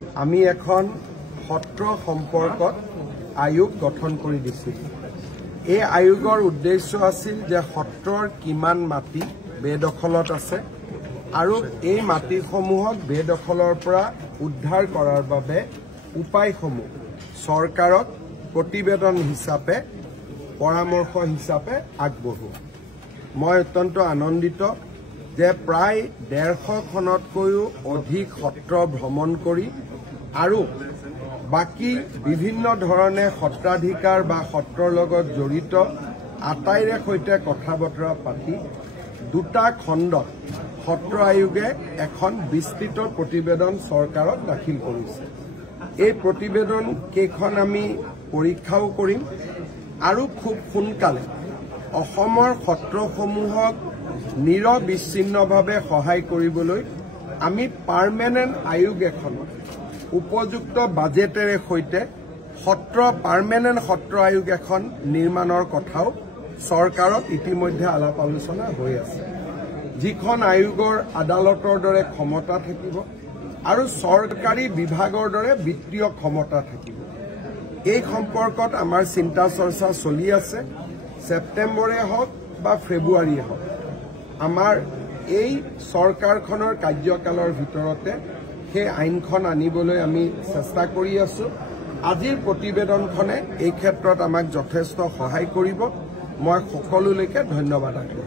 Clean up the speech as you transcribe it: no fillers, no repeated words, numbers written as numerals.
আমি এখন সত্ৰ সম্পৰ্কত আয়োগ গঠন কৰি দিছিল। এই আয়োগৰ উদ্দেশ্য আছিল যে সত্ৰৰ কিমান মাটি বেদখলত আছে আৰু এই মাটিসমূহক বেদখলৰ পৰা উদ্ধাৰ কৰাৰ বাবে উপায়সমূহ চৰকাৰক প্ৰতিবেদন হিচাপে পৰামৰ্শ হিচাপে আগবঢ়োৱা। মই অত্যন্ত আনন্দিত যে প্ৰায় 150খনতকৈও অধিক সত্ৰ ভ্ৰমণ কৰি আৰু বাকি বিভিন্ন ধৰণে সত্ৰাধিকাৰ বা সত্ৰৰ লগত জড়িত আটাইৰে সৈতে কথা বতৰা পাতি দুটা খণ্ডত সত্ৰ আয়োগে এখন বিস্তৃত প্ৰতিবেদন চৰকাৰক দাখিল কৰিছে। এই প্ৰতিবেদন কেইখন আমি পৰীক্ষাও কৰিম আৰু খুব সোনকালে অসমৰ সত্ৰসমূহক নিৰবিচ্ছিন্নভাৱে সহায় কৰিবলৈ আমি পাৰ্মানেণ্ট আয়োগ এখনত উপযুক্ত বাজেটেৰে সৈতে পাৰ্মানেণ্ট সত্ৰ আয়োগ এখন নিৰ্মাণৰ কথাও চৰকাৰত ইতিমধ্যে আলাপ আলোচনা হৈ আছে, যিখন আয়োগৰ আদালতৰ দৰে ক্ষমতা থাকিব আৰু চৰকাৰী বিভাগৰ দৰে বিত্তীয় ক্ষমতা থাকিব। এই সম্পৰ্কত আমাৰ চিন্তা চৰ্চা চলি আছে। ছেপ্টেম্বৰে হওক বা ফেব্ৰুৱাৰীয়ে হওক আমাৰ এই চৰকাৰখনৰ কাৰ্যকালৰ ভিতৰতে সেই আইনখন আনিবলৈ আমি চেষ্টা কৰি আছো। আজিৰ প্ৰতিবেদনখনে এই ক্ষেত্ৰত আমাক যথেষ্ট সহায় কৰিব। মই সকলোলৈকে ধন্যবাদ আগবঢ়াইছো।